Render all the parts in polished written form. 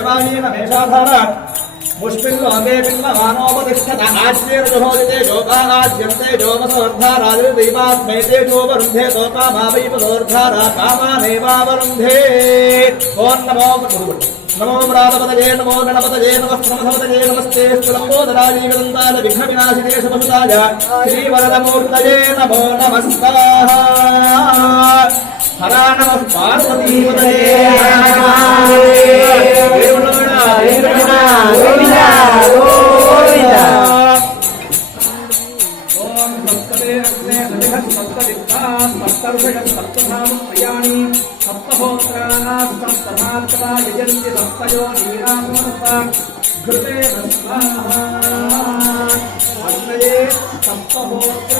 यमायेन मेषाधारात् मुष्पिल्लोके पिन्वमानोपतिष्ठत आज्येन जुहोदिते जोपानाज्यन्ते जोमसोर्धारादिर्दीपात्मैते जोपरुन्धे तोकामावैपदोर्धारा कामानेवावरुन्धे ॐ नमो प्रातपतये नमो गणपतये नमस्त्रमधपतये नमस्ते स्तुलम्बोदराजीवदन्ताय विघ्नविनाशिने शुभसुताय श्रीवरदमूर्तये नमो नमस्ताः हरा नमः पार्वतीपतये सप्तहोत्राः यजन्ति सप्तयो घृते अन्नये सप्तहोत्र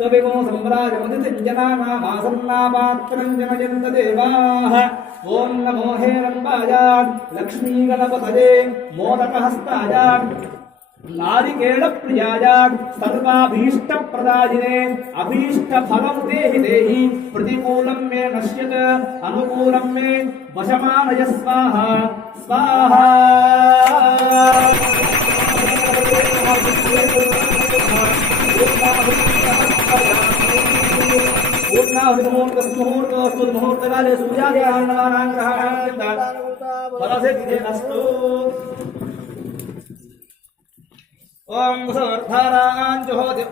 तविमो सम्राजमुदितिञ्जनानामासन्नापात्रं जनयन्त देवाः ॐ नमो हेरम्बाय लक्ष्मीगणपतये मोदकहस्ताय नारिकेलप्रियाय सर्वाभीष्टप्रदायिने अभीष्टफलं देहि देहि प्रतिकूलं मे नश्यत अनुकूलं मे वशमानय स्वाहा स्वाहा मुहूर्तकाले सूर्यादिग्रहाणास्तु ओम सर्धारां जुहोति